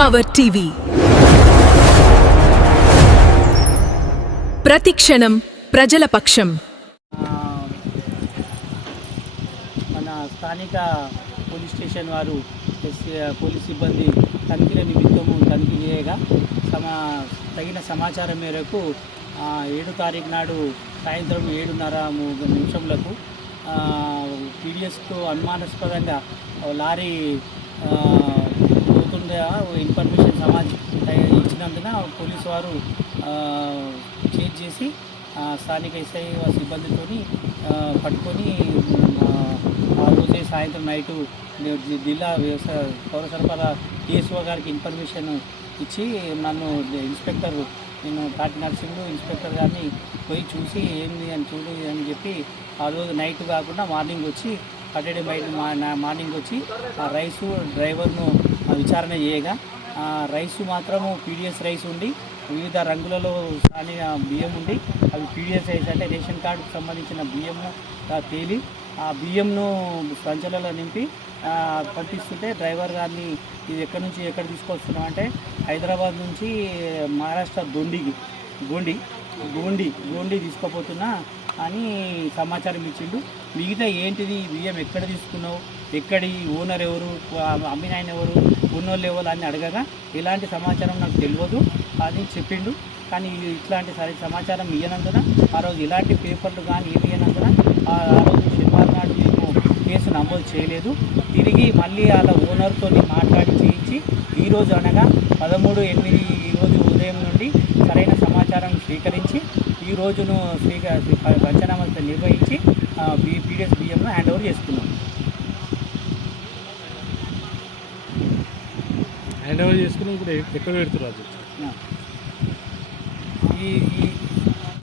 Power TV ప్రతిక్షణం ప్రజల పక్షం. మన స్థానిక పోలీస్ స్టేషన్ వారు పోలీస్ సిబ్బంది తనిఖీల నిమిత్తము తనిఖీ చేయగా తగిన సమాచారం మేరకు 7 తారీఖు నాడు సాయంత్రం 7:30 పీడిఎస్కు అనుమానాస్పదంగా లారీ పోతుండే ఇన్ఫర్మేషన్ ఇచ్చినందున పోలీసు వారు చేజ్ చేసి స్థానిక ఎస్ఐ సిబ్బందితో పట్టుకొని ఆ రోజే సాయంత్రం నైటు జిల్లా వ్యవసాయ పౌర సరఫరా టీఎస్ఓ గారికి ఇన్ఫర్మేషన్ ఇచ్చి నేను కాటి నర్సింగ్ ఇన్స్పెక్టర్ గారిని పోయి చూసి ఏంది అని చూడు అని చెప్పి ఆ రోజు నైట్ కాకుండా మార్నింగ్ వచ్చి సాటర్డే మార్నింగ్ వచ్చి ఆ రైసు డ్రైవర్ను విచారణ చేయగా రైసు మాత్రము పీడిఎస్ రైస్ ఉండి వివిధ రంగులలో స్థానిక బియ్యం ఉండి అవి పీడిఎస్ రైస్ అంటే రేషన్ కార్డుకు సంబంధించిన బియ్యంను తేలి ఆ బియ్యంను సంచులలో నింపి పంపిస్తుంటే డ్రైవర్ గారిని ఇది ఎక్కడి నుంచి ఎక్కడ తీసుకొస్తున్నాం అంటే హైదరాబాద్ నుంచి మహారాష్ట్ర గోండి తీసుకుపోతున్నా అని సమాచారం ఇచ్చిండు. మిగతా ఏంటిది బియ్యం ఎక్కడ తీసుకున్నావు, ఎక్కడి ఓనర్ ఎవరు, అమ్మిన ఆయన ఎవరు, ఉన్నోళ్ళు ఎవరు అని అడగగా ఇలాంటి సమాచారం నాకు తెలియదు అని చెప్పిండు. కానీ ఇట్లాంటి సమాచారం ఇవ్వనందున ఆ రోజు ఇలాంటి పేపర్లు కానీ ఏమి ఇవ్వనందున ఆ రోజు శనివారం నాడు మేము కేసు నమోదు చేయలేదు. తిరిగి మళ్ళీ వాళ్ళ ఓనర్తో మాట్లాడి చేయించి ఈరోజు అనగా 13/8 ఈరోజు ఉదయం నుండి సరైన సమాచారం స్వీకరించి ఈ రోజును పంచనామాలతో నిర్వహించి పీడిఎస్ బియ్యంను హ్యాండ్ ఓవర్ చేసుకున్నాం. హ్యాండ్ ఓవర్ చేసుకుని ఇప్పుడు ఎక్కడ పెడుతున్నారు?